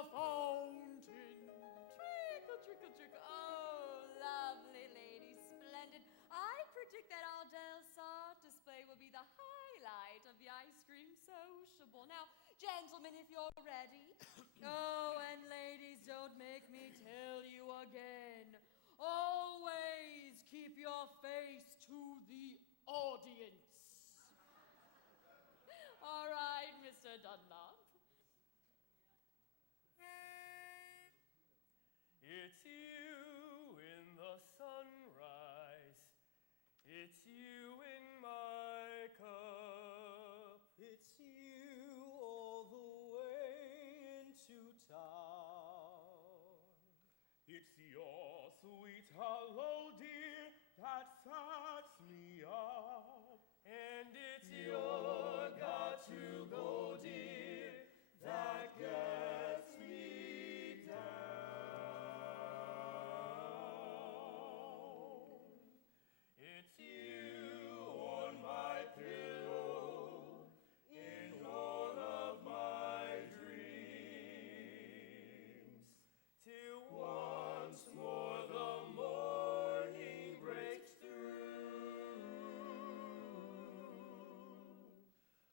the fountain. Trickle, trickle, trickle. Oh, lovely lady, splendid. I predict that our Del Sart display will be the highlight of the ice cream sociable. Now, gentlemen, if you're ready. Oh, and ladies, don't make me tell you again. Always keep your face to the audience. All right, Mr. Dunlop. It's you in the sunrise. It's you in my cup. It's you all the way into town. It's your sweet hello, dear, that sets me up. And it's your got to go, dear, that gets me down. It's you on my pillow in all of my dreams, till once more the morning breaks through.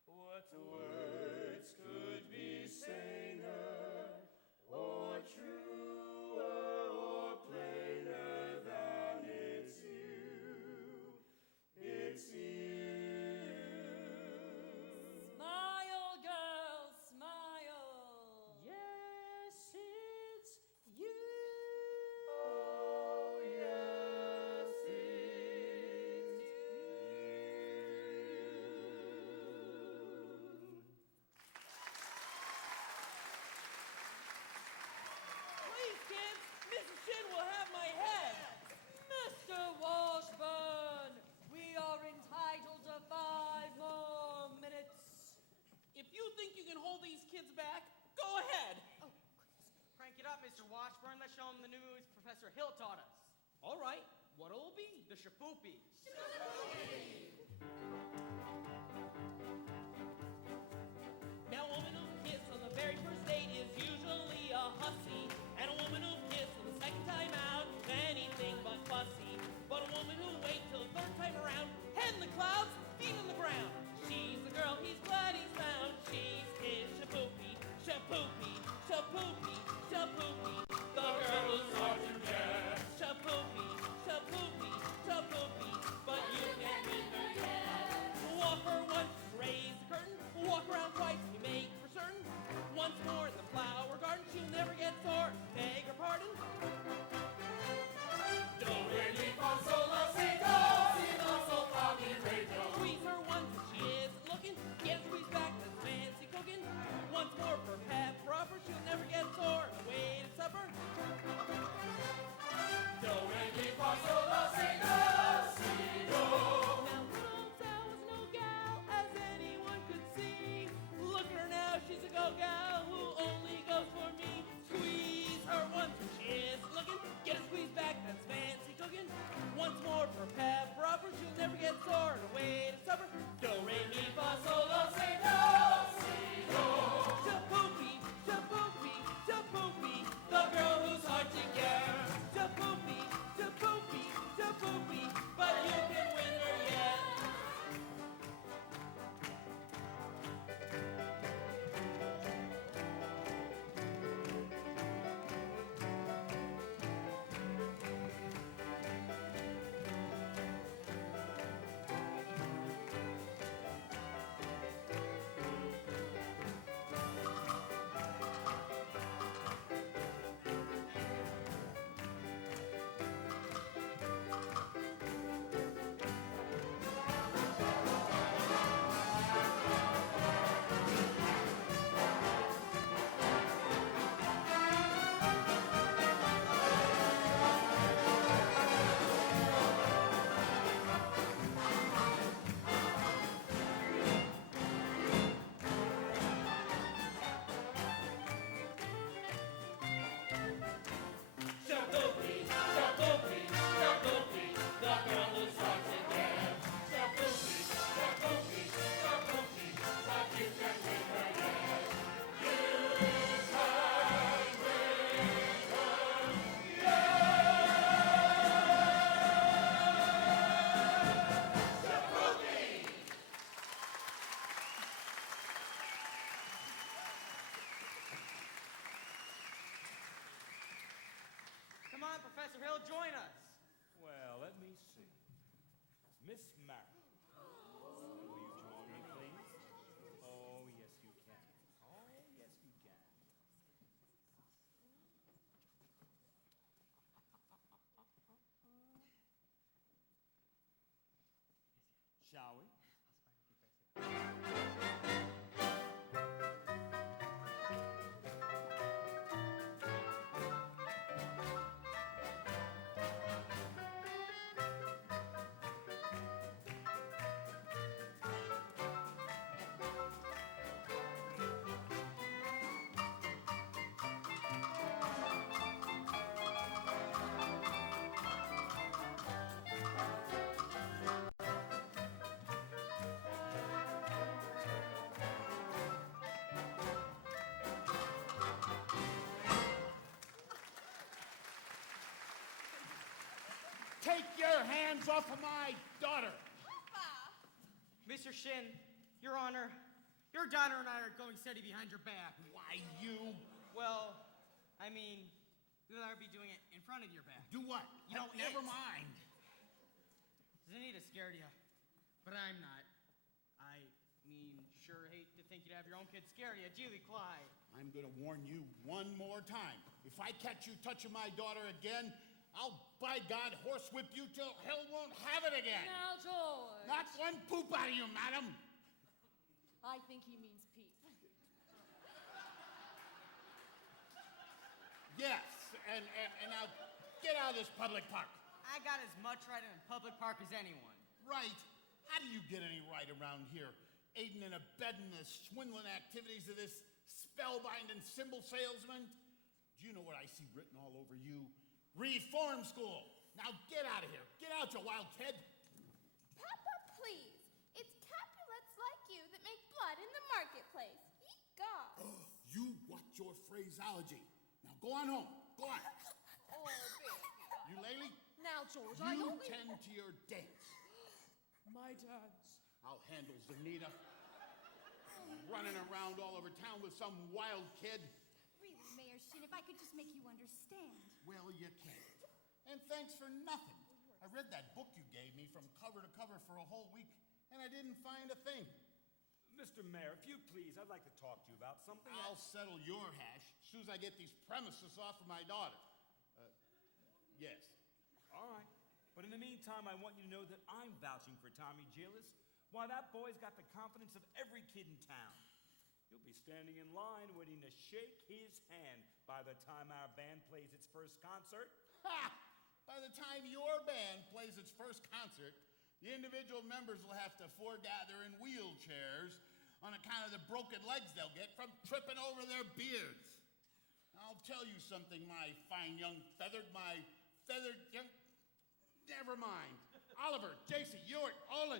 What words could be saner or truer or plainer than it's you, it's you. Smile, girl, smile. Yes, it's you. Oh, yes, it's you. Please, kids, Mrs. Shin will have my head. Mr. Washburn, we are entitled to 5 more minutes. If you think you can hold these kids back, go ahead. Crank it up, Mr. Washburn. Let's show them the new moves Professor Hill taught us. All right, what'll it be? The shapoopy. Now, a woman who kisses on the very first date is usually a hussy. And a woman who kisses on the second time out is anything but fussy. But a woman who waits till the third time around, head in the clouds, feet on the ground. She's the girl he's glad he's found. She's his shapoopy, shapoopy, shapoopy, shapoopy. The girl who's hard to get. Shapoopy, shapoopy, shapoopy. But you can't win her yet. on, Professor Hill, join us. Well, let me see. Miss Mary, will you join me, please? Oh, yes, you can. Oh, yes, you can. Shall we? Take your hands off of my daughter. Mr. Shin, Your Honor, your daughter and I are going steady behind your back. Why, you... Well, I mean, we'll either be doing it in front of your back. Do what? You know, never it. mind. Zanita scared you, but I'm not. I mean, sure hate to think you'd have your own kid scared you. Geely Clyde. I'm going to warn you one more time. If I catch you touching my daughter again, I'll, by God, horsewhip you till hell won't have it again. Now, George. Not one poop out of you, madam. I think he means Pete. Yes, and now get out of this public park. I got as much right in a public park as anyone. Right? How do you get any right around here? Aiding and abetting the swindling activities of this spellbinding symbol salesman? Do you know what I see written all over you? Reform school. Now get out of here. Get out, you wild kid. Papa, please. It's Capulets like you that make blood in the marketplace. Ye gods. You watch your phraseology. Now go on home. Go on. Oh, baby. You, Laley, Now, George, I you only... tend to your dance. My dance. I'll handle Zanita. Running around all over town with some wild kid. Really, Mayor Shin, if I could just make you understand. Well, you can't. And thanks for nothing. I read that book you gave me from cover to cover for a whole week, and I didn't find a thing. Mr. Mayor, if you please, I'd like to talk to you about something. I'll settle your hash as soon as I get these premises off of my daughter. Yes. All right. But in the meantime, I want you to know that I'm vouching for Tommy Gillis. Why, that boy's got the confidence of every kid in town. You'll be standing in line waiting to shake his hand by the time our band plays its first concert. Ha! By the time your band plays its first concert, the individual members will have to foregather in wheelchairs on account of the broken legs they'll get from tripping over their beards. I'll tell you something, my fine young my feathered young... Never mind. Oliver, J.C., Ewart, Olin.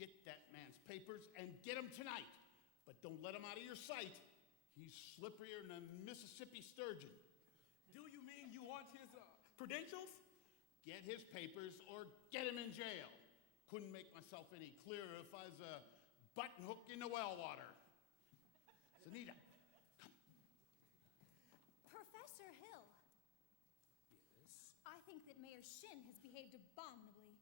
Get that man's papers and get him tonight. But don't let him out of your sight. He's slipperier than a Mississippi sturgeon. Do you mean you want his credentials? Get his papers or get him in jail. Couldn't make myself any clearer if I was a button hook in the well water. Zanita, come. Professor Hill. Yes. I think that Mayor Shin has behaved abominably.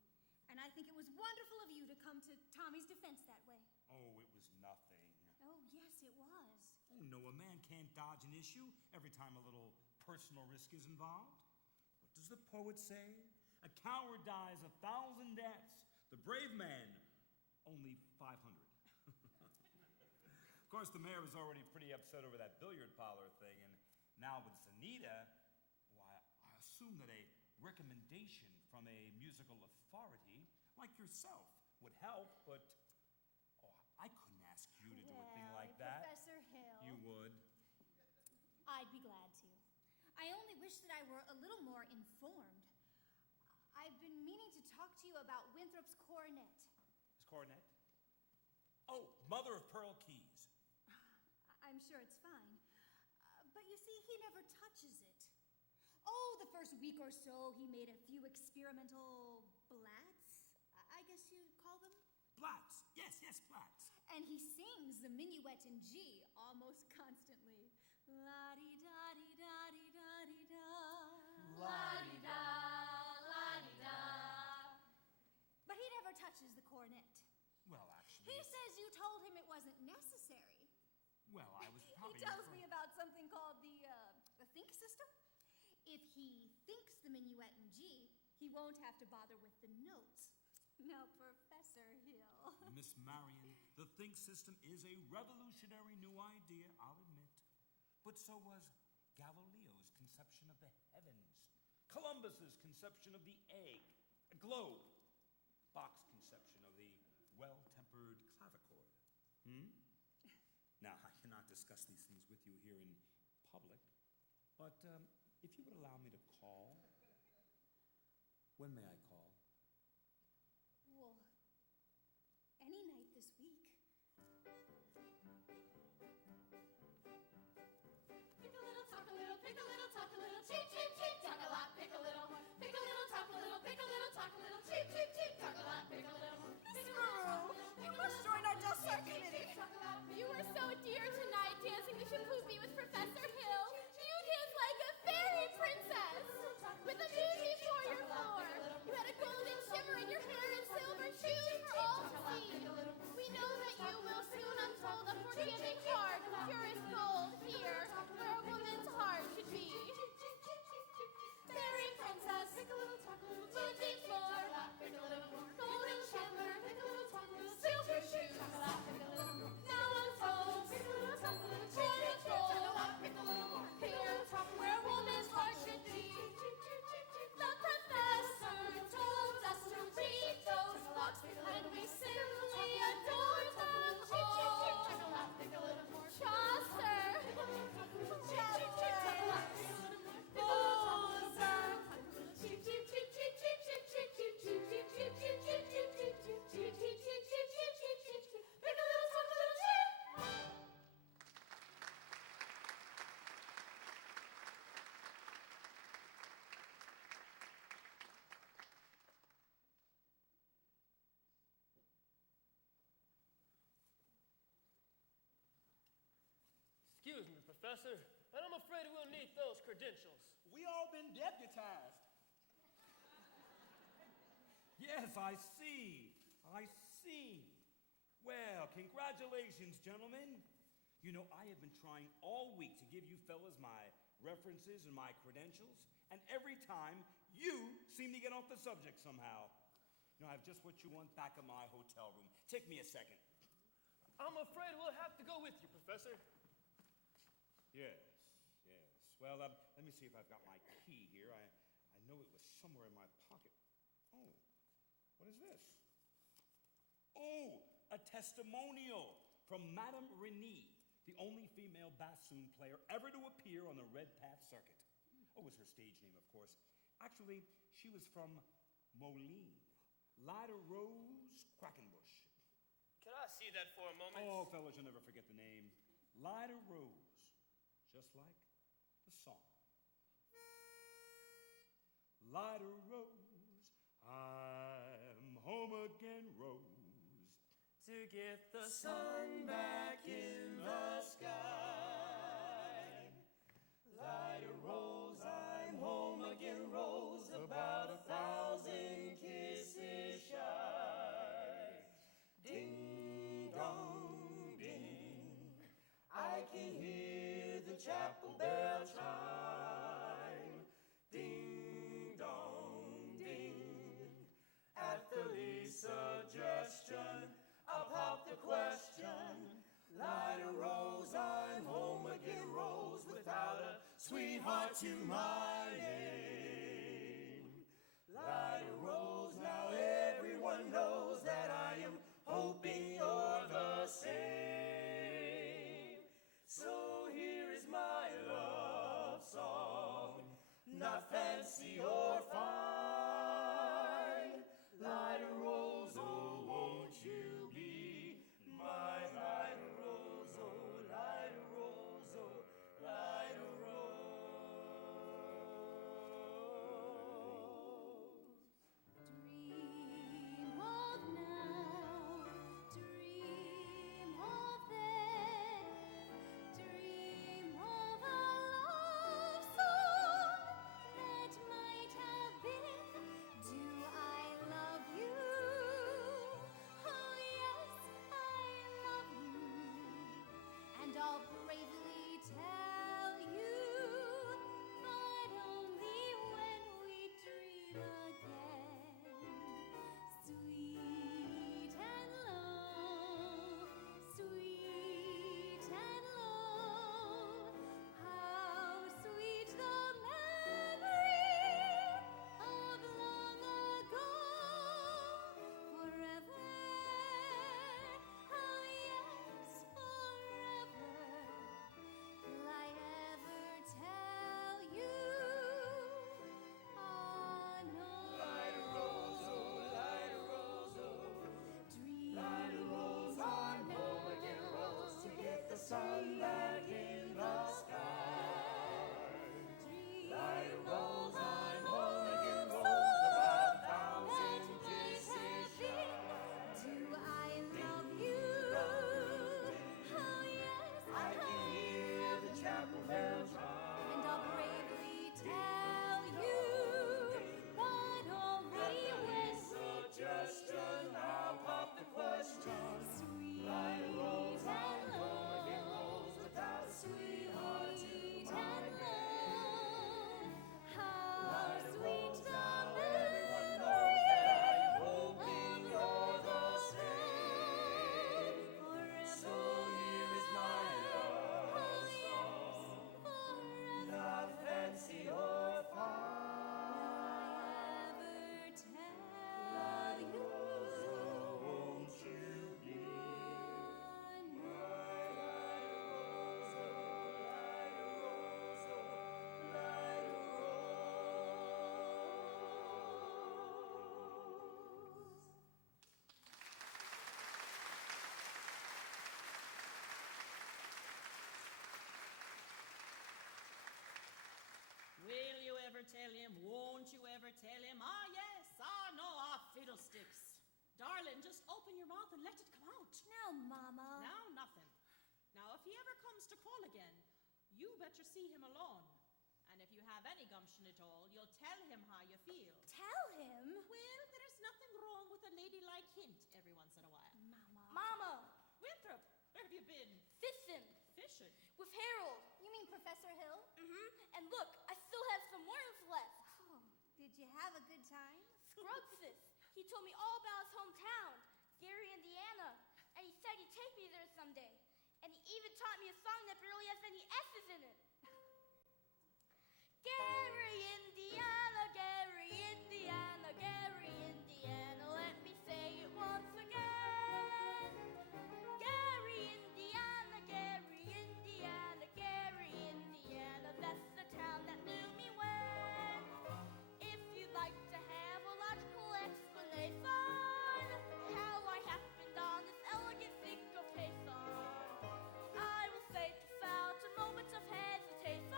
And I think it was wonderful of you to come to Tommy's defense that way. Oh, it was nothing. Oh, yes, it was. Oh, no, a man can't dodge an issue every time a little personal risk is involved. What does the poet say? A coward dies 1,000 deaths. The brave man, only 500. Of course, the mayor was already pretty upset over that billiard parlor thing, and now with Zanita, why, I assume that a recommendation from a musical authority like yourself would help, but I couldn't ask you to do a thing like that. Professor Hill. You would. I'd be glad to. I only wish that I were a little more informed. I've been meaning to talk to you about Winthrop's coronet. His coronet? Oh, mother of pearl keys. I'm sure it's fine. But you see, he never touches it. Oh, the first week or so, he made a few experimental blats, I guess you'd call them. Blats. Yes, blats. And he sings the minuet in G almost constantly. La-di-da-di. Well, actually, He says you told him it wasn't necessary. well, I was He probably tells me referring- about something called the think system. If he thinks the minuet in G, he won't have to bother with the notes. Now, Professor Hill. Miss Marion, the think system is a revolutionary new idea, I'll admit. But so was Galileo's conception of the heavens, Columbus's conception of the egg, a globe, Bach's conception of the well-tempered clavichord. Now, I cannot discuss these things with you here in public, but if you would allow me to call, when may I call? Well, any night this week. Pick a little, talk a little, pick a little, talk a little, cheep, cheep, cheep, talk a lot, pick a little, pick a little, talk a little, pick a little, talk a little, cheep, cheep, cheep, talk a lot, pick a little. Miss Maru, you must join our Dulcet committee. You were so dear tonight, dancing the shapoopy with Professor Hill. You danced like a fairy princess, with a music for your floor. You had a golden shimmer in your hair and silver shoes for all to see. We know that you will soon unfold a forgiving heart of purest gold here, where a woman's heart should be. Fairy princess, music floor, golden shimmer, silver shoes. Now unfold, purest gold, here, where a woman's heart should be. The professor told us to read those books, and we simply adore them all. Chaucer, Excuse me, Professor, but I'm afraid we'll need those credentials. We all been deputized. Yes, I see. I see. Well, congratulations, gentlemen. You know, I have been trying all week to give you fellas my references and my credentials, and every time you seem to get off the subject somehow. You know, I have just what you want back in my hotel room. Take me a second. I'm afraid we'll have to go with you, Professor. Yes, yes. Well, let me see if I've got my key here. I know it was somewhere in my pocket. Oh, what is this? Oh, a testimonial from Madame Renée, the only female bassoon player ever to appear on the Red Path circuit. Oh, was her stage name, of course. Actually, she was from Moline, Lida Rose Quackenbush. Can I see that for a moment? Oh, fellas, you'll never forget the name. Lida Rose, just like the song. Lida Rose, I'm home again, Rose. To get the sun back in the sky. Lida Rose, I'm home again, Rose, about 1,000 kisses shy. Ding dong ding, I can hear the chapel bell chime. Ding dong ding, at the least suggestion, I'll pop the question. Lida Rose, I'm home again, Rose, without a sweetheart to my name. Lida Rose, now everyone knows that I am hoping you're the same. So here is my love song, not fancy or fine. Lida Rose, oh, won't you be my Lida Rose, oh, Lida Rose, oh, Lida Rose. ever tell him? Won't you ever tell him? Ah, yes. Ah, no. Ah, fiddlesticks. Darling, just open your mouth and let it come out. Now, Mama. Now, nothing. Now, if he ever comes to call again, you better see him alone. And if you have any gumption at all, you'll tell him how you feel. Tell him? Well, there's nothing wrong with a ladylike hint every once in a while. Mama. Mama, Winthrop, where have you been? fishing Fishing. with Harold. You mean Professor Hill? Mm-hmm. And look, I still have some worms left. Oh, did you have a good time? Scrubsis. He told me all about his hometown, Gary, Indiana. And he said he'd take me there someday. And he even taught me a song that barely has any S's in it. Gary, Indiana, Gary, Indiana, Gary, Indiana. Let me say it once again. Gary, Indiana, Gary, Indiana, Gary, Indiana. That's the town that knew me when. If you'd like to have a logical explanation, how I happened on this elegant syncopation, I will say without a moment of hesitation.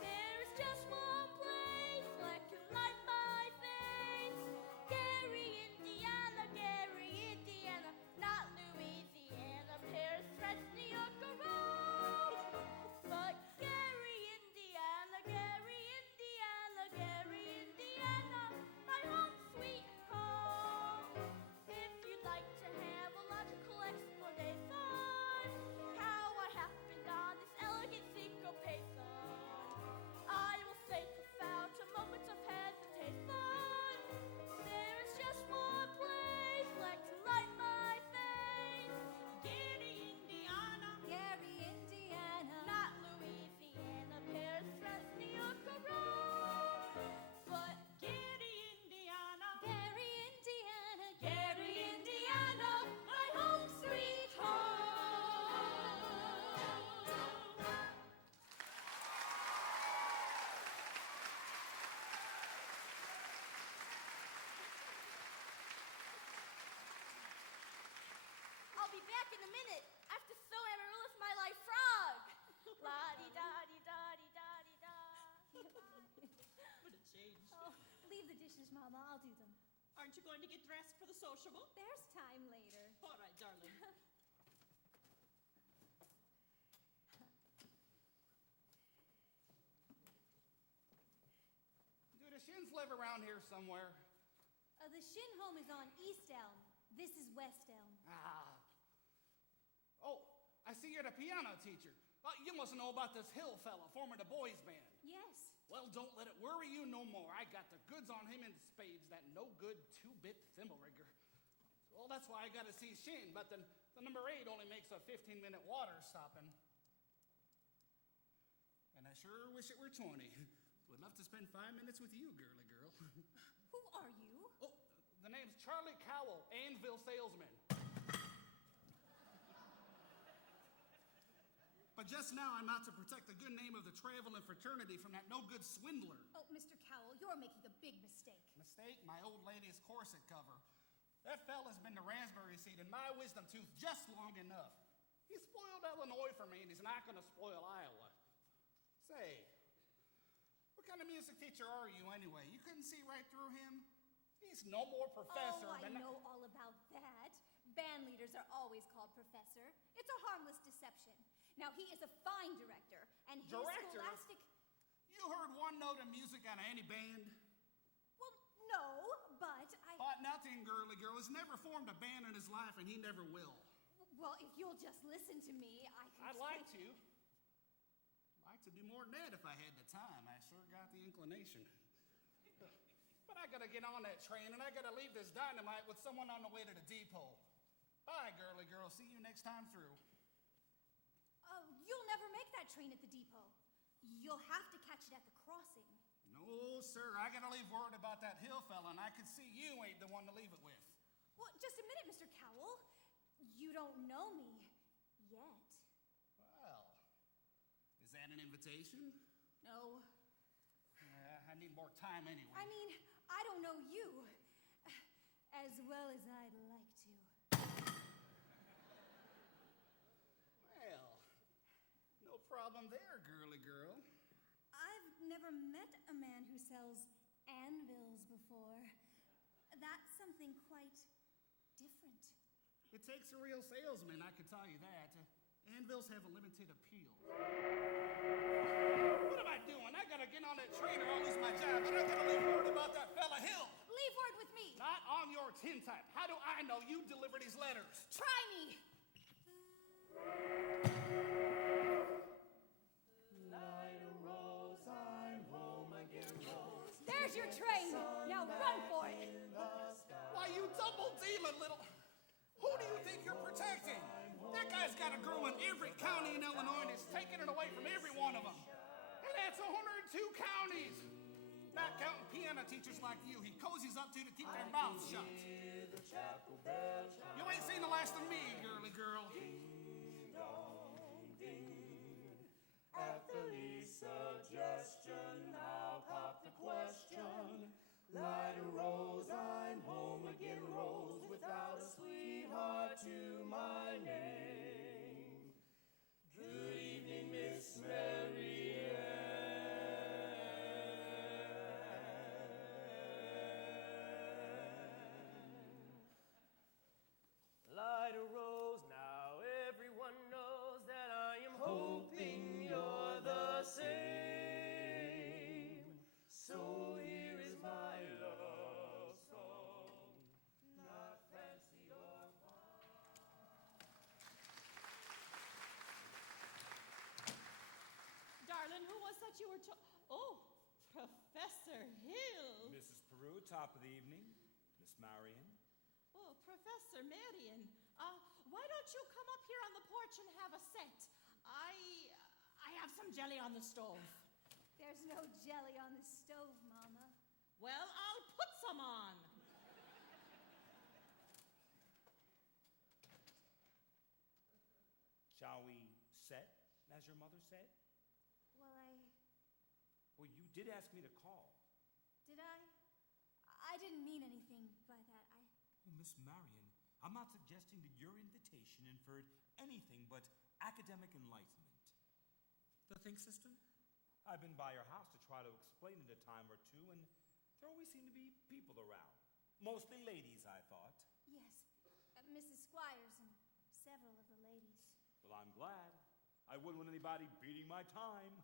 There is just one place that can light my face. Gary, Indiana, Gary, Indiana, not Louisiana, Paris, France, New York, or Rome. But Gary, Indiana, Gary, Indiana, Gary, Indiana, my home sweet home. If you'd like to have a logical explanation, how I happened on this elegant syncopation, I will say without a moment of hesitation, there is just one place that can light my face. Gary, Indiana, Gary, Indiana. not Louisiana, Paris, France, New York, or Rome. But Gary, Indiana, Gary, Indiana. Gary, Indiana, my home sweet home. I'll be back in a minute. I have to sew Amaryllis my life frog. La-di-da-di-da-di-da-di-da. What a change. Oh, leave the dishes, Mama. I'll do them. Aren't you going to get dressed for the sociable? There's time later. All right, darling. Do the Shins live around here somewhere? The Shin home is on East Elm. This is West Elm. Ah. Oh, I see you're the piano teacher. You must know about this Hill fella forming the boys band. Yes. Well, don't let it worry you no more. I got the goods on him in spades, that no-good two-bit thimble rigger. Well, that's why I got to see Shin, but the number 8 only makes a 15-minute water stopping. And I sure wish it were 20. Would love to spend 5 minutes with you, girly girl. Who are you? Oh, the name's Charlie Cowell, Anvil salesman. But just now, I'm out to protect the good name of the traveling fraternity from that no-good swindler. Oh, Mr. Cowell, you're making a big mistake. Mistake? My old lady's corset cover. That fella's been to raspberry seed in my wisdom tooth just long enough. He spoiled Illinois for me, and he's not going to spoil Iowa. Say, what kind of music teacher are you anyway? You couldn't see right through him? He's no more professor Oh, I than... know all about that. Band leaders are always called professor. It's a harmless deception. Now, he is a fine director, and his Director? scholastic... You heard one note of music out of any band? Well, no, but I... But nothing, girly girl. He's never formed a band in his life, and he never will. Well, if you'll just listen to me, I can... I'd like to. Like to do more than that if I had the time. I sure got the inclination. But I gotta get on that train, and I gotta leave this dynamite with someone on the way to the depot. Bye, girly girl. See you next time through. You'll never make that train at the depot. You'll have to catch it at the crossing. No, sir. I gotta leave word about that Hill fella, and I can see you ain't the one to leave it with. Well, just a minute, Mr. Cowell. You don't know me yet. Well, is that an invitation? No. I need more time anyway. I mean, I don't know you as well as I'd like to. Well, no problem there, girly girl. I've never met a man who sells anvils before. That's something quite different. It takes a real salesman, I can tell you that. Anvils have a limited appeal. What am I doing? I gotta get on that train or I'll lose my job. And I'm gonna leave word about that fella Hill. Leave word with me. Not on your tin type. How do I know you deliver these letters? Try me. Light a rose, I'm home again, rose. There's your train. Now run for it. Why, you double demon little... Who do you think you're protecting? That guy's got a girl in every county in Illinois and is taking it away from every one of them. And that's 102 counties. Not counting piano teachers like you. He cozies up to keep their mouths shut. You ain't seen the last of me, girly girl. At the least suggestion, I'll pop the question. Light a rose, I'm home again, rose, without a sweetheart to my name. Good evening, Miss Mary Ann. Light a rose, now everyone knows that I am hoping you're the same. So here is my love song, not fancy or fine. Darling, who was that you were Oh, Professor Hill. Mrs. Peru, top of the evening. Miss Marion. Oh, Professor Marion. Why don't you come up here on the porch and have a set? I have some jelly on the stove. There's no jelly on the stove, Mama. Well, I'll put some on. Shall we set, as your mother said? Well, you did ask me to call. Did I? I didn't mean anything by that. Oh, Miss Marion, I'm not suggesting that your invitation inferred anything but academic enlightenment. The think system? I've been by your house to try to explain it a time or two, and there always seem to be people around. Mostly ladies, I thought. Yes, Mrs. Squires and several of the ladies. Well, I'm glad. I wouldn't want anybody beating my time.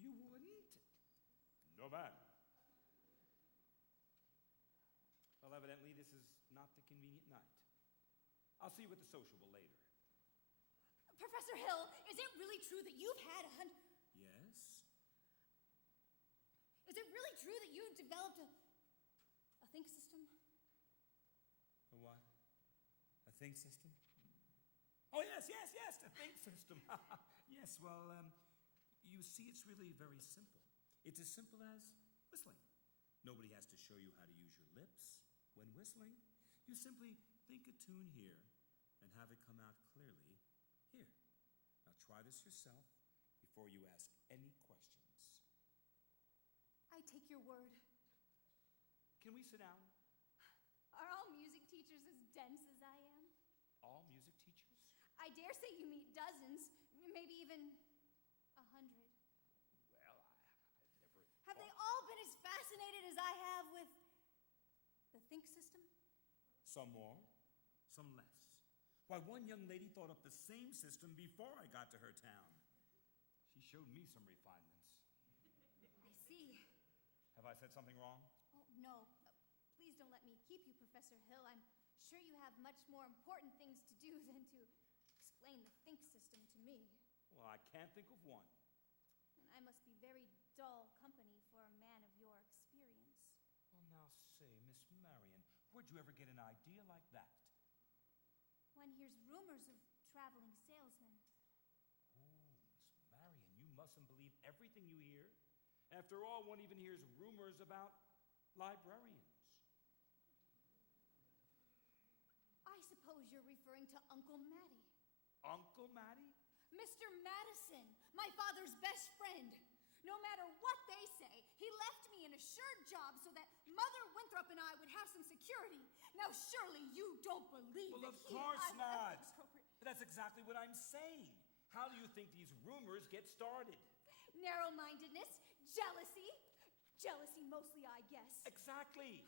You wouldn't? No matter. Well, evidently this is not the convenient night. I'll see you at the sociable later. Professor Hill, is it really true that you've had Yes? Is it really true that you developed a think system? A what? A think system? Oh, yes, the think system. Yes, well, you see, it's really very simple. It's as simple as whistling. Nobody has to show you how to use your lips when whistling. You simply think a tune here and have it come out clearly here. Now try this yourself before you ask any questions. I take your word. Can we sit down? Are all music teachers as dense as I am? All music teachers? I dare say you meet dozens, maybe even 100. Well, I've never... Have they all been as fascinated as I have with the think system? Some more, some less. Why, one young lady thought up the same system before I got to her town. She showed me some refinements. I see. Have I said something wrong? Oh, no. Please don't let me keep you, Professor Hill. I'm sure you have much more important things to do than to explain the think system to me. Well, I can't think of one. And I must be very dull company for a man of your experience. Well, now say, Miss Marion, where'd you ever get an idea like that? One hears rumors of traveling salesmen. Oh, Miss Marion, you mustn't believe everything you hear. After all, one even hears rumors about librarians. I suppose you're referring to Uncle Matty. Uncle Matty? Mr. Madison, my father's best friend. No matter what they say, he left me an assured job so that Mother Winthrop and I would have some security. Now, surely you don't believe Well, that of course not. inappropriate. But that's exactly what I'm saying. How do you think these rumors get started? Narrow-mindedness, jealousy. Jealousy mostly, I guess. Exactly.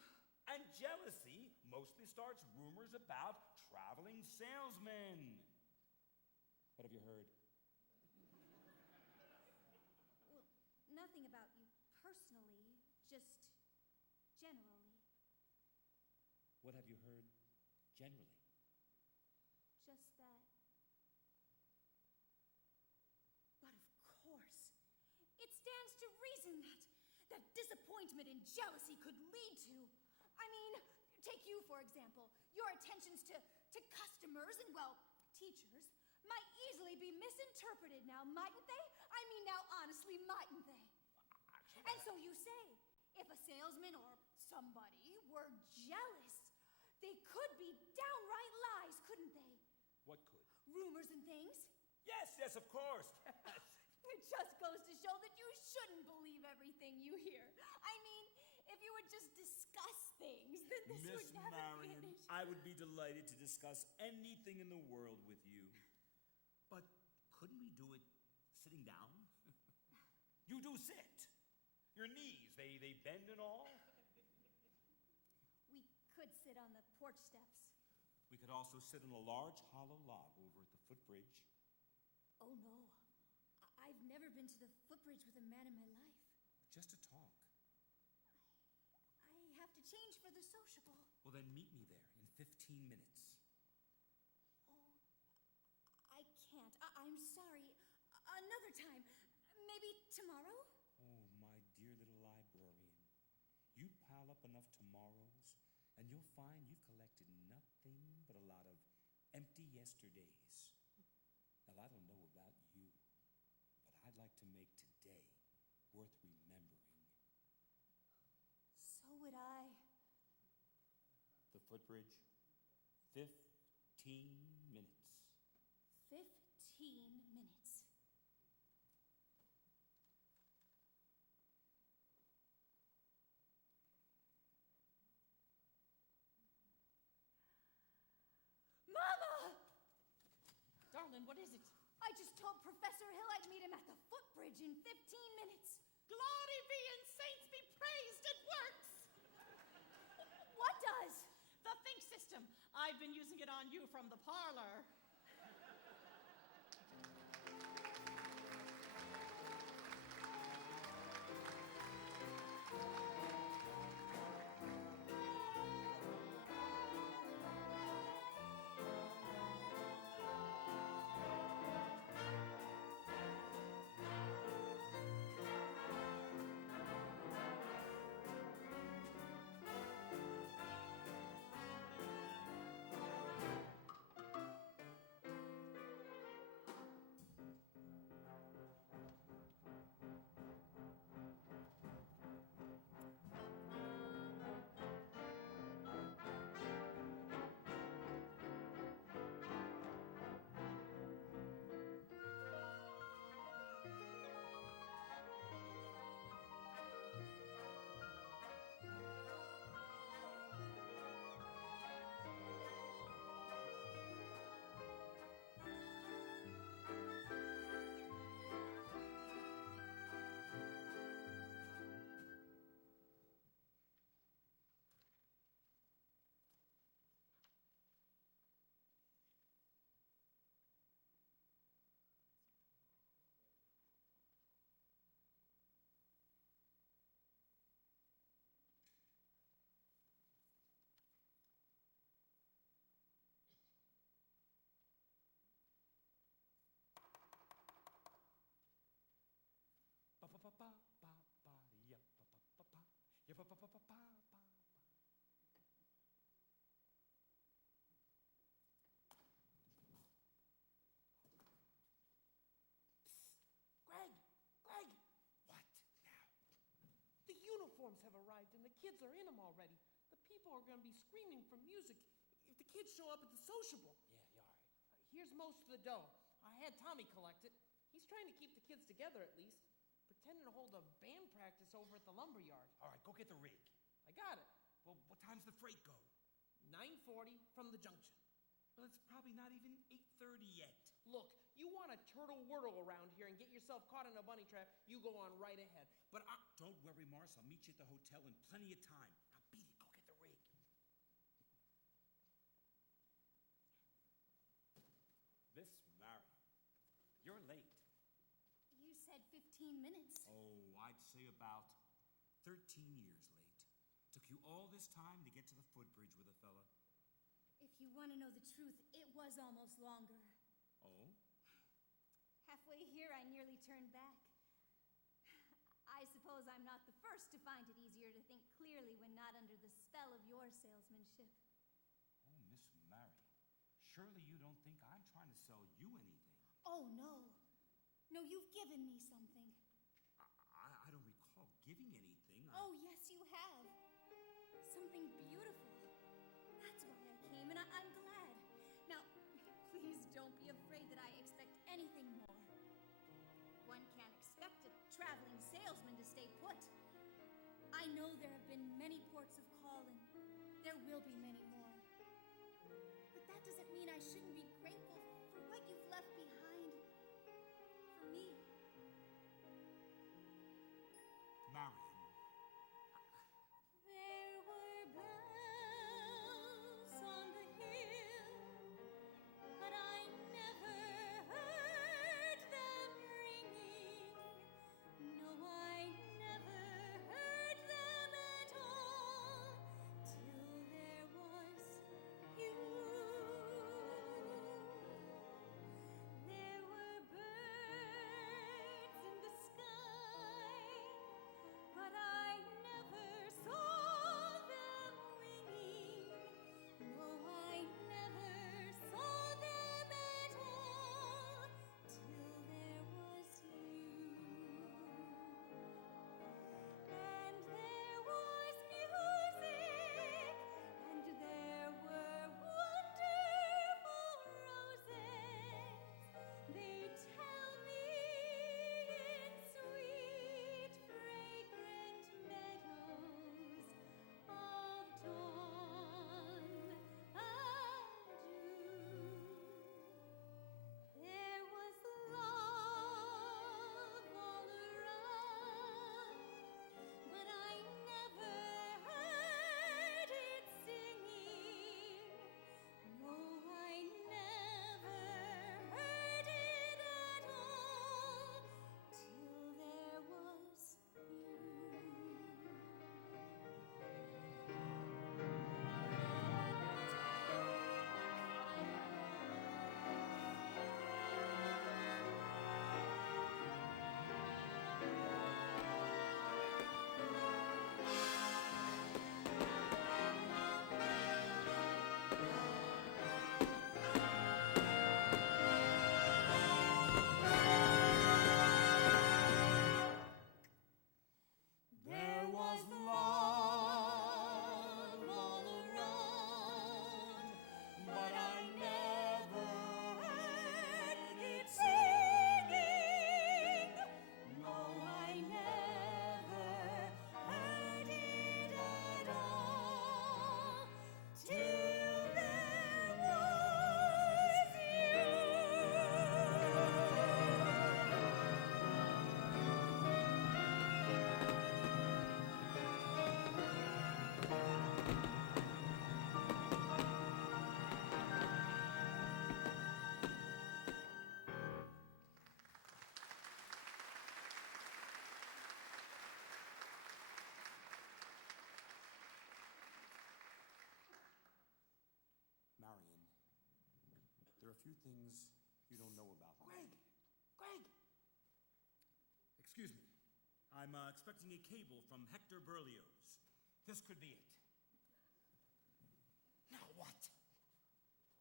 And jealousy mostly starts rumors about traveling salesmen. What have you heard? Well, nothing about you personally, just generally. What have you heard generally? Just that. But of course, it stands to reason that disappointment and jealousy could lead to. I mean, take you, for example. Your attentions to customers and, well, teachers might easily be misinterpreted now, mightn't they? I mean, now, honestly, mightn't they? And so you say, if a salesman or somebody were jealous, they could be downright lies, couldn't they? What could? Rumors and things? Yes, of course. Yes. It just goes to show that you shouldn't believe everything you hear. I mean, if you would just discuss things, then this Miss would never Marion, be an issue. I would be delighted to discuss anything in the world with you. But couldn't we do it sitting down? You do sit. Your knees, they bend and all. We could sit on the porch steps. We could also sit on a large hollow log over at the footbridge. Oh, no. I've never been to the footbridge with a man in my life. Just to talk. I have to change for the sociable. Well, then meet me there in 15 minutes. Oh, I can't. I'm sorry. Another time. Maybe tomorrow? Oh, my dear little librarian. You pile up enough tomorrows, and you'll find you've collected nothing but a lot of empty yesterdays. Now, I don't know about you, but I'd like to make today worth remembering. So would I. The footbridge, 15 minutes. 15 minutes. Mama! Darling, what is it? I just told Professor Hill I'd meet him at the footbridge in 15 minutes. Glory be and saints be praised, it works! What does? The Think system. I've been using it on you from the parlor. Greg! Greg! What now? The uniforms have arrived and the kids are in them already. The people are going to be screaming for music if the kids show up at the sociable. Yeah, all right. Here's most of the dough. I had Tommy collect it. He's trying to keep the kids together at least, pretending to hold a band practice over at the lumber yard. All right, go get the rig. I got it. Well, what time's the freight go? 9:40 from the junction. Well, it's probably not even 8:30 yet. Look, You want to turtle-wurtle around here and get yourself caught in a bunny trap, you go on right ahead. But don't worry, Morris. I'll meet you at the hotel in plenty of time. Now, beat it. Go get the rig. Miss Marion, you're late. You said 15 minutes. Oh, I'd say about 13 years late. Took you all this time to get to the footbridge with a fella. If you want to know the truth, it was almost longer. Oh? Halfway here, I nearly turned back. I suppose I'm not the first to find it easier to think clearly when not under the spell of your salesmanship. Oh, Miss Marion, surely you don't think I'm trying to sell you anything. Oh, no. No, you've given me something. I don't recall giving anything. Oh, yes, you have. Something beautiful. That's why I came, and I'm glad. Now, please don't be afraid that I expect anything more. One can't expect a traveling salesman to stay put. I know there have been many ports of call, and there will be many more. But that doesn't mean I shouldn't be grateful for what you've left behind for me. Marion. There were bells on the hill, but I never heard them ringing. No, I never heard them at all till there was you. There were birds in the sky, but I never saw them winging. No, I never saw them at all till there was you. And there was music, and there were wonderful roses. They tell me in sweet, fragrant meadows of dawn and dew. There was love all around, but I never heard it singing. No, I never heard it at all till there was you. There was love all around, but I never heard it singing. No, I never heard it at all till there was you. Marion, there are a few things you don't know about me. Greg! Excuse me. I'm expecting a cable from Hector Berlioz. This could be it. Now what?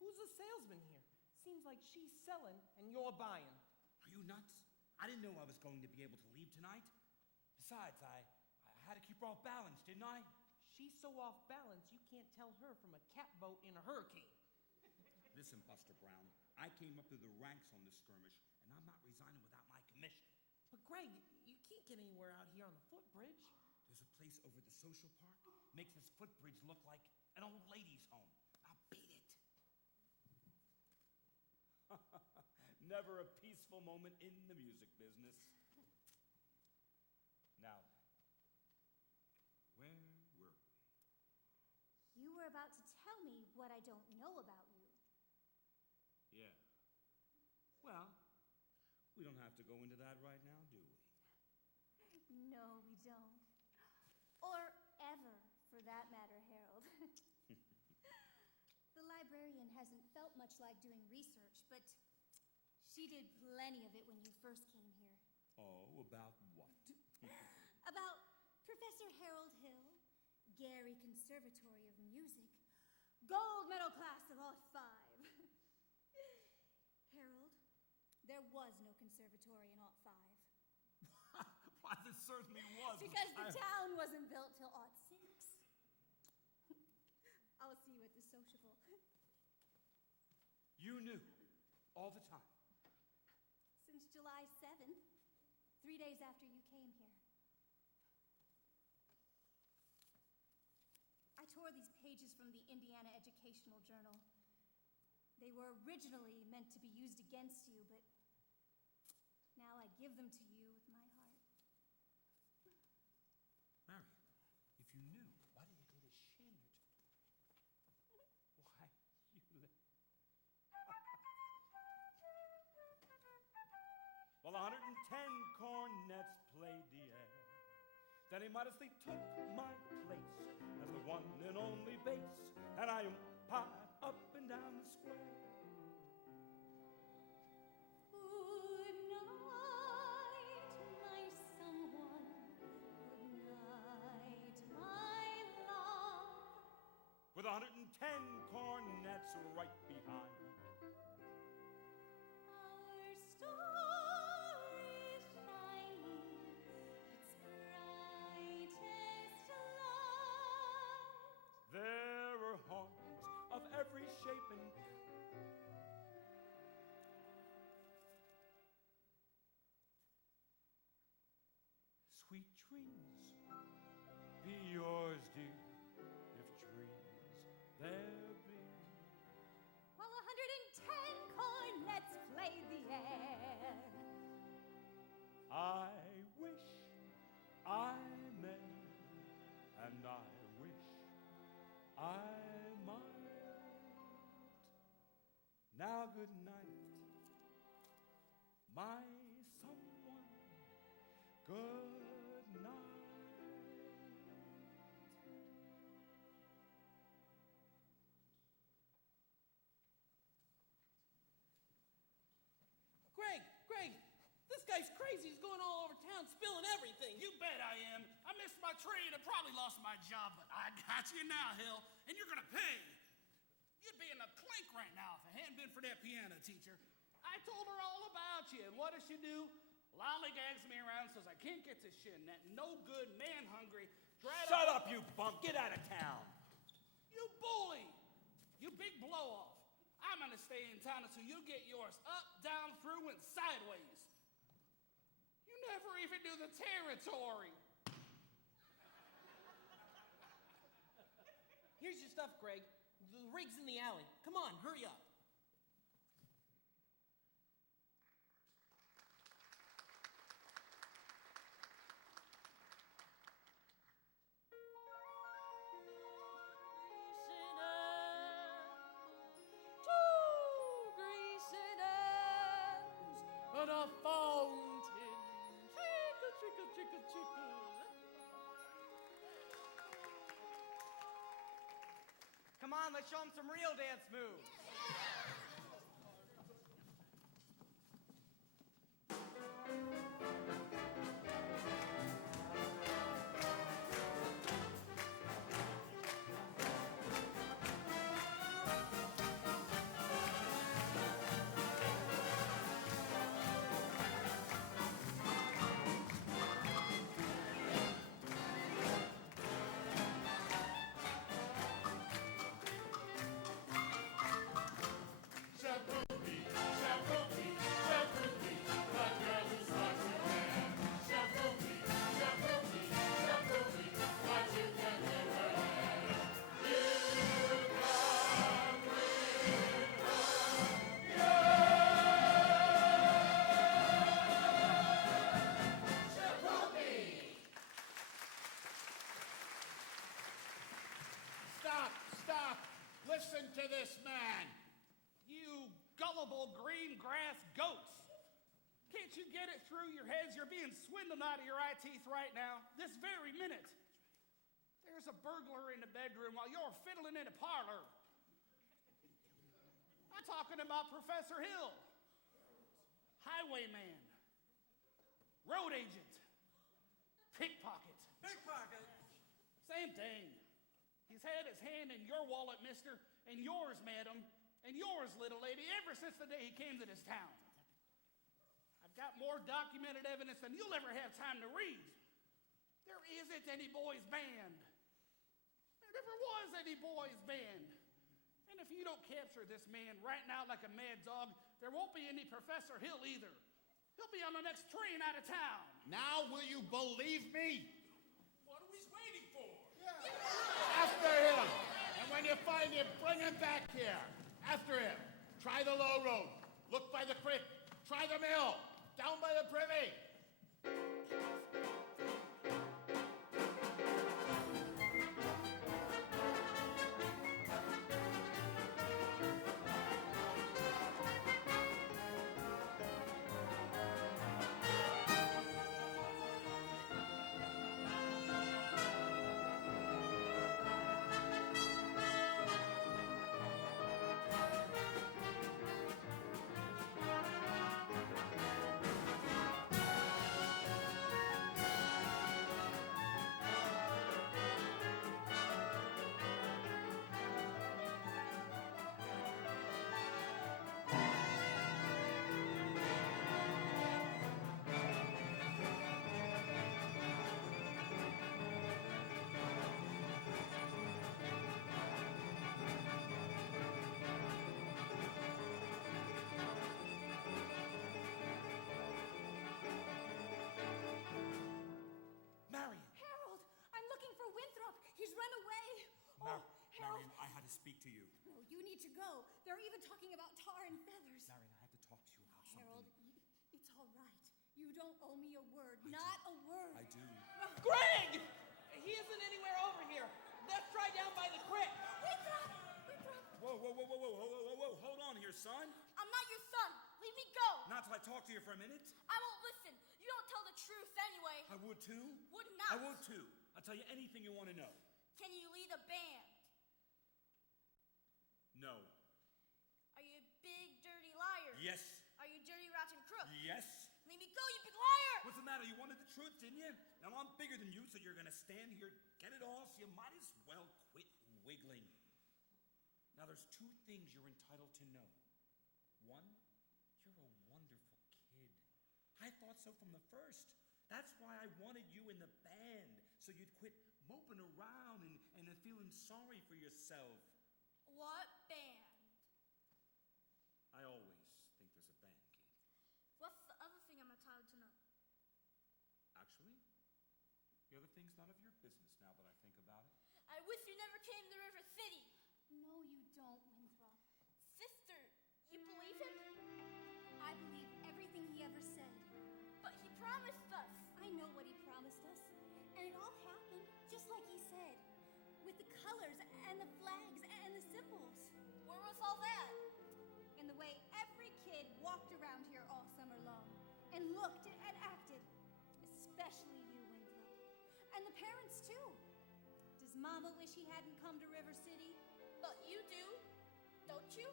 Who's the salesman here? Seems like she's selling and you're buying. Are you nuts? I didn't know I was going to be able to leave tonight. Besides, I had to keep her off balance, didn't I? She's so off balance, you can't tell her from a catboat in a hurricane. Listen, Buster Brown, I came up through the ranks on this skirmish, and I'm not resigning without my commission. But Greg, you can't get anywhere out here on the footbridge. There's a place over the social park. Makes this footbridge look like an old lady's home. Now beat it. never a peaceful moment in the music business. Now, where were we? You were about to tell me what I don't know about you. Yeah. Well, we don't have to go into that right now, do we? No, we don't. Or ever, for that matter, Harold. The librarian hasn't felt much like doing research, but she did plenty of it when you first came here. Oh, about what? About Professor Harold Hill, Gary Conservatory of Music, gold medal class of all 5. Harold, there was no conservatory in all 5. Why, there certainly was. Because the town wasn't built till aught 6. I'll see you at the sociable. You knew all the time. Since July 7th, 3 days after you came here. I tore these pages from the Indiana Educational Journal. They were originally meant to be used against you, but now I give them to you with my heart. Marion, if you knew, why did you hit his shin? Why, you... Well, 110 cornets played the air. Then he modestly took my place as the one and only bass, and I umpired up and down the square. Good night, my someone. Good night, my love. With 110 cornets right behind. Our star is shining, its brightest light. There were horns of every shape and sweet dreams be yours, dear, if dreams there be. While 110 cornets played the air. I wish I may, and I wish I might. Now good night, my someone. Good night. Greg, this guy's crazy. He's going all over town, spilling everything. You bet I am. I missed my train and probably lost my job, but I got you now, Hill, and you're gonna pay. You'd be in a clink right now if it hadn't been for that piano teacher. I told her all about you, and what does she do? Lollygags me around, says I can't get this shit, and that no good, man hungry. Shut up, you bump! Get out of town! You bully! You big blow off. I'm gonna stay in town until you get yours up, down, through, and sideways. You never even do the territory. Here's your stuff, Greg. The rig's in the alley. Come on, hurry up. And a fountain. Trickle, trickle, trickle, trickle. Come on, let's show him some real dance moves. to this man. You gullible green grass goats. Can't you get it through your heads? You're being swindled out of your eye teeth right now, this very minute. There's a burglar in the bedroom while you're fiddling in the parlor. I'm talking about Professor Hill. Highwayman. Road agent. Pickpocket. Pickpocket. Same thing. He's had his hand in your wallet, mister, and yours, madam, and yours, little lady, ever since the day he came to this town. I've got more documented evidence than you'll ever have time to read. There isn't any boys' band. There never was any boys' band. And if you don't capture this man right now like a mad dog, there won't be any Professor Hill either. He'll be on the next train out of town. Now will you believe me? What are we waiting for? After him. And when you find him, bring him back here. After him. Try the low road. Look by the creek. Try the mill. Down by the privy. Marion. Harold, I'm looking for Winthrop. He's run away. Harold. Marion, I had to speak to you. No, you need to go. They're even talking about tar and feathers. Marion, I have to talk to you about Harold, something. it's all right. You don't owe me a word. Not a word. I do. Greg! He isn't anywhere over here. Let's try down by the creek. Winthrop! Winthrop! Whoa. Hold on here, son. I'm not your son. Leave me go. Not till I talk to you for a minute. I won't listen. You don't tell the truth anyway. I would too. Would not. I would too. I'll tell you anything you want to know. Can you lead a band? No. Are you a big, dirty liar? Yes. Are you a dirty, rotten crook? Yes. Leave me go, you big liar! What's the matter? You wanted the truth, didn't you? Now I'm bigger than you, so you're gonna stand here, get it all, so you might as well quit wiggling. Now there's two things you're entitled to know. One, you're a wonderful kid. I thought so from the first. That's why I wanted you in the band, so you'd quit moping around and feeling sorry for yourself. What band? I always think there's a band, kid. What's the other thing I'm entitled to know? Actually, the other thing's none of your business now that I think about it. I wish you never came to River City. No, you don't, Winthrop. Sister, you believe him? I believe everything he ever said. But he promised us. I know what he promised us. And it all happened just like he said. With the colors and the flags and the symbols. Where was all that? In the way every kid walked around here all summer long. And looked and acted. Especially you, Winthrop. And the parents, too. Does Mama wish he hadn't come to River City? But you do, don't you?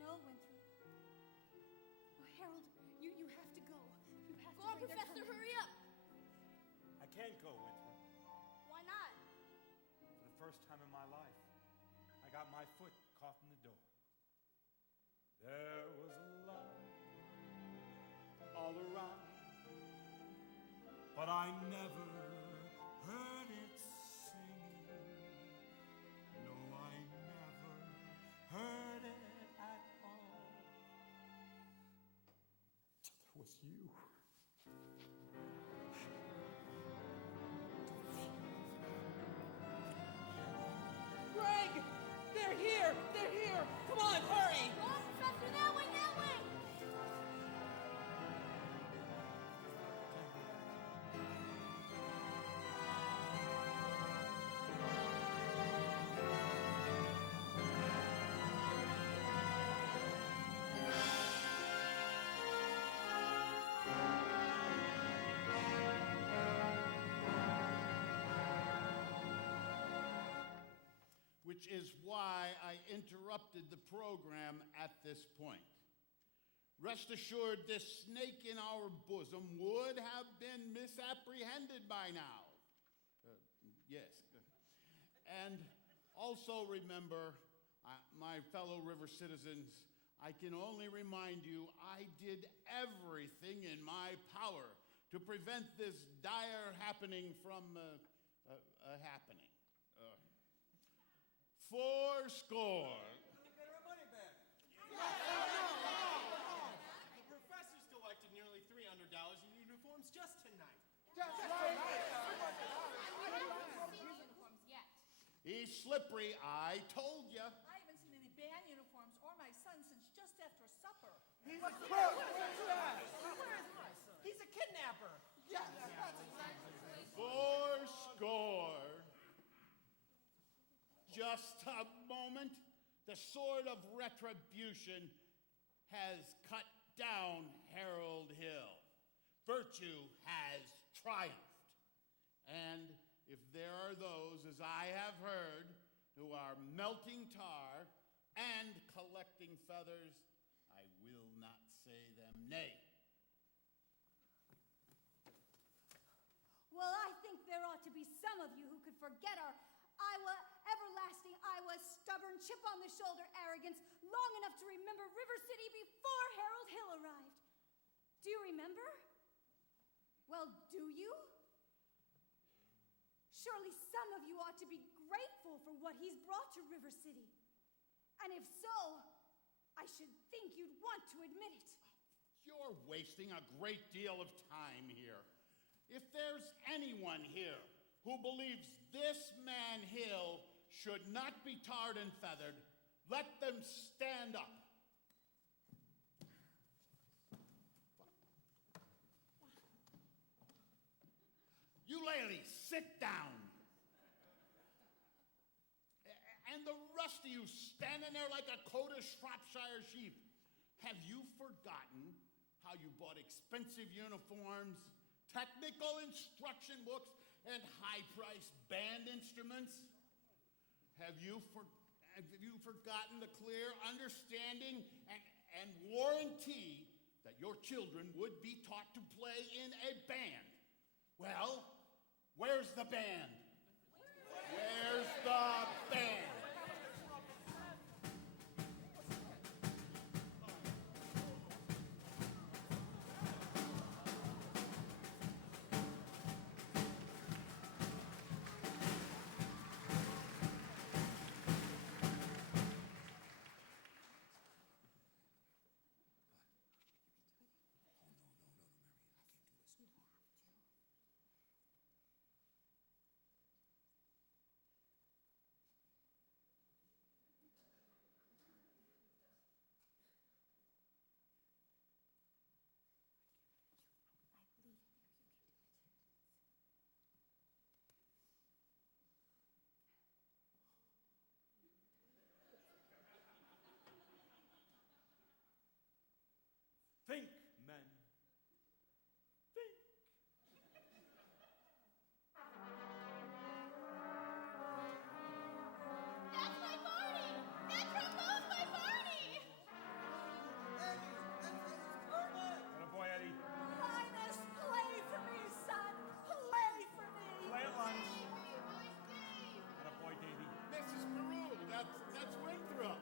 No, Winthrop. Oh, Harold, you have to go. You have Go to on, bring Professor, them. hurry up. I can't go, Winthrop. Why not? For the first time in my life, I got my foot caught in the door. There was a love all around, but I never heard it singing. No, I never heard it at all. Till there was you. Greg! They're here! They're here! Come on, hurry! Go on, Professor, that way, that way. which is why I interrupted the program at this point. Rest assured, this snake in our bosom would have been misapprehended by now. Yes. And also remember, my fellow river citizens, I can only remind you I did everything in my power to prevent this dire happening from happening. 4 score. Get our money back. The professors collected nearly $300 in uniforms just tonight. Uniforms yet. He's slippery, I told ya. I haven't seen any band uniforms or my son since just after supper. He's a crook. He's a kidnapper. Yes, that's exactly. 4 score. Just a moment. The sword of retribution has cut down Harold Hill. Virtue has triumphed. And if there are those, as I have heard, who are melting tar and collecting feathers, I will not say them nay. Well, I think there ought to be some of you who could forget our everlasting Iowa stubborn chip on the shoulder arrogance long enough to remember River City before Harold Hill arrived. Do you remember? Well, do you? Surely some of you ought to be grateful for what he's brought to River City. And if so, I should think you'd want to admit it. You're wasting a great deal of time here. If there's anyone here who believes this man Hill should not be tarred and feathered, let them stand up. You ladies, sit down. And the rest of you standing there like a coat of Shropshire sheep. Have you forgotten how you bought expensive uniforms, technical instruction books, and high-priced band instruments? Have you forgotten the clear understanding and warranty that your children would be taught to play in a band? Well, where's the band? Where's the band? Think, men. Think. That's my Barney! That trombone's my Barney! Boy, Eddie. Linus, play for me, son. Play for me. Play at lunch. Dave! Boy, Davy. Mrs. Peru, that's Winthrop.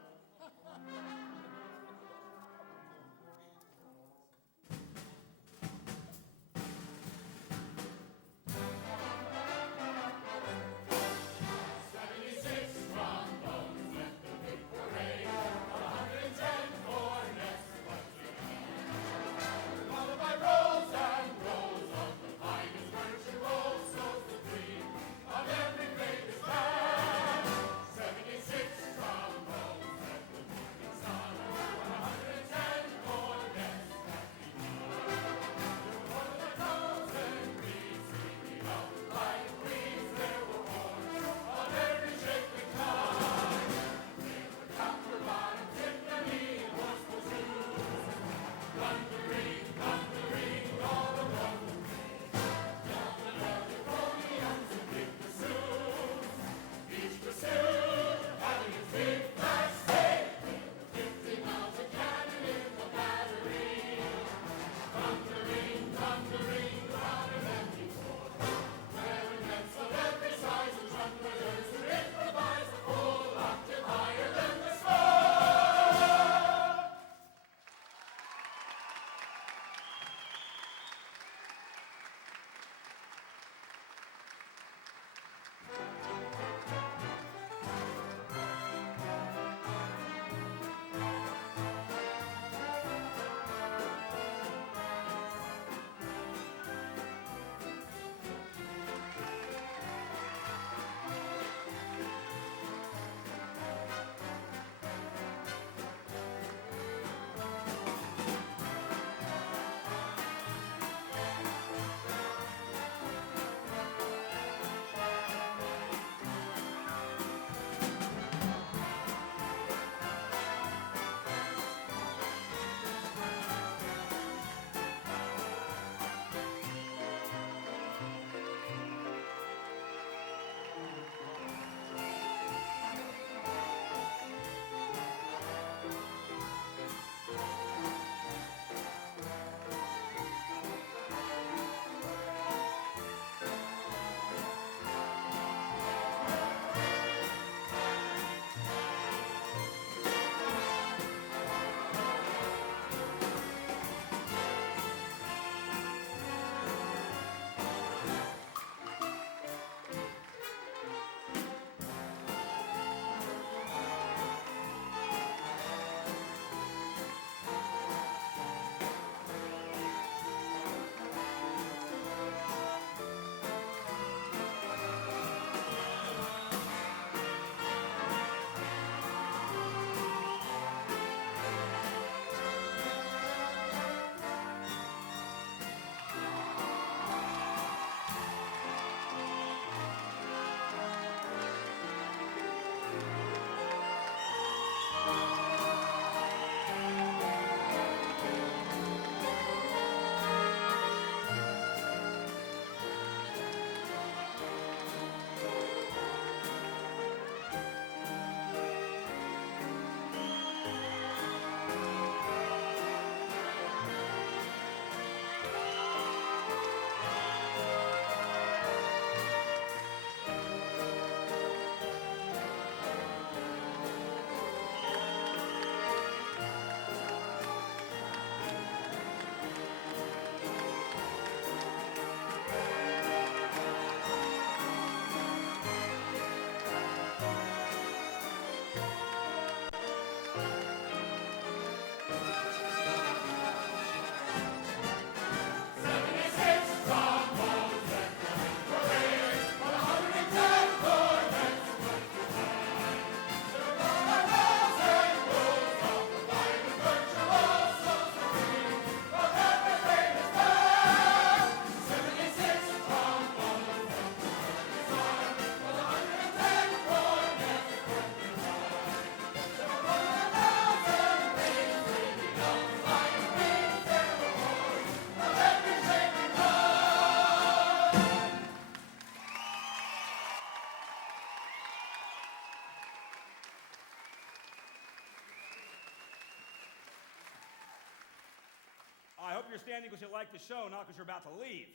hope you're standing because you like the show, not because you're about to leave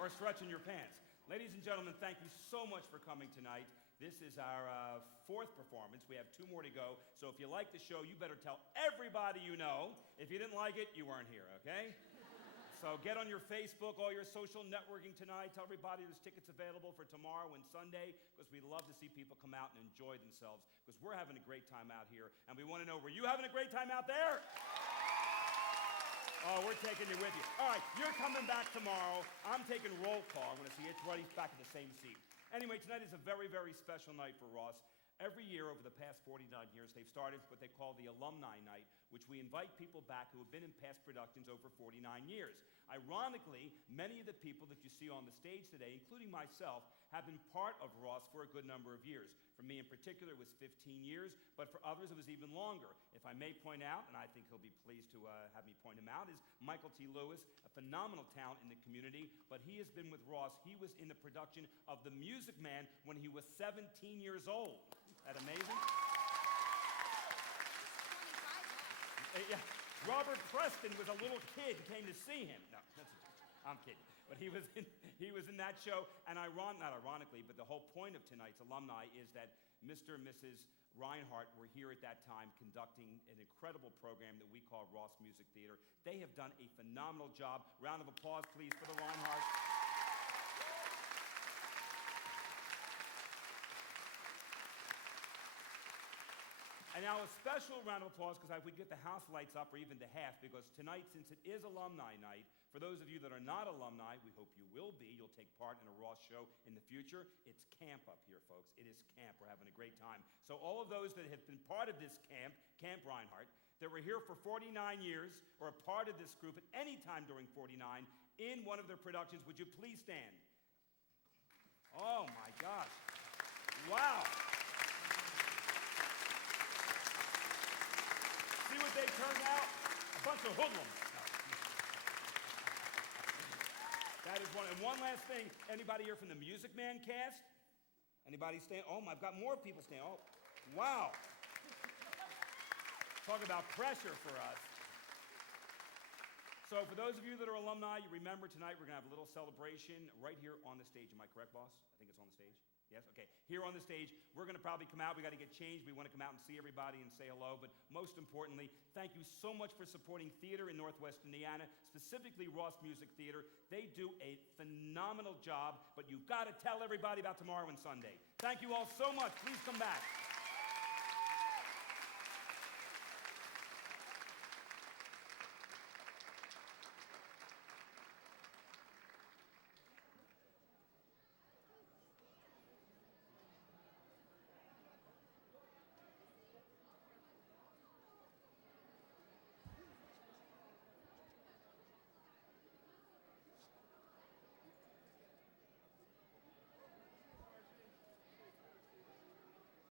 or stretching your pants. Ladies and gentlemen, thank you so much for coming tonight. This is our fourth performance. We have 2 more to go. So if you like the show, you better tell everybody you know. If you didn't like it, you weren't here, okay? So get on your Facebook, all your social networking tonight. Tell everybody there's tickets available for tomorrow and Sunday because we'd love to see people come out and enjoy themselves because we're having a great time out here. And we want to know, were you having a great time out there? Oh, we're taking you with you. All right, you're coming back tomorrow. I'm taking roll call. I want to see everybody back in the same seat. Anyway, tonight is a very, very special night for Ross. Every year over the past 49 years, they've started what they call the Alumni Night, which we invite people back who have been in past productions over 49 years. Ironically, many of the people that you see on the stage today, including myself, have been part of Ross for a good number of years. For me in particular, it was 15 years, but for others, it was even longer. If I may point out, and I think he'll be pleased to have me point him out, is Michael T. Lewis, a phenomenal talent in the community, but he has been with Ross. He was in the production of The Music Man when he was 17 years old. Isn't that amazing? Yeah. Robert Preston was a little kid and came to see him. No, that's a joke. I'm kidding. But he was in that show, and not ironically, but the whole point of tonight's alumni is that Mr. and Mrs. Reinhardt were here at that time conducting an incredible program that we call Ross Music Theater. They have done a phenomenal job. Round of applause, please, for the Reinhardts. And now a special round of applause because we get the house lights up or even to half because tonight, since it is Alumni Night, for those of you that are not alumni, we hope you will be. You'll take part in a Ross show in the future. It's camp up here, folks. It is camp. We're having a great time. So all of those that have been part of this camp, Camp Reinhardt, that were here for 49 years or a part of this group at any time during 49 in one of their productions, would you please stand? Oh, my gosh. Wow. See what they turned out? A bunch of hoodlums. No. That is one. And one last thing. Anybody here from the Music Man cast? Anybody stand? Oh, I've got more people stand. Oh, wow. Talk about pressure for us. So for those of you that are alumni, you remember tonight we're going to have a little celebration right here on the stage. Am I correct, boss? I think it's on the stage. Yes? Okay. Here on the stage, we're going to probably come out. We got to get changed. We want to come out and see everybody and say hello. But most importantly, thank you so much for supporting theater in Northwest Indiana, specifically Ross Music Theater. They do a phenomenal job, but you've got to tell everybody about tomorrow and Sunday. Thank you all so much. Please come back.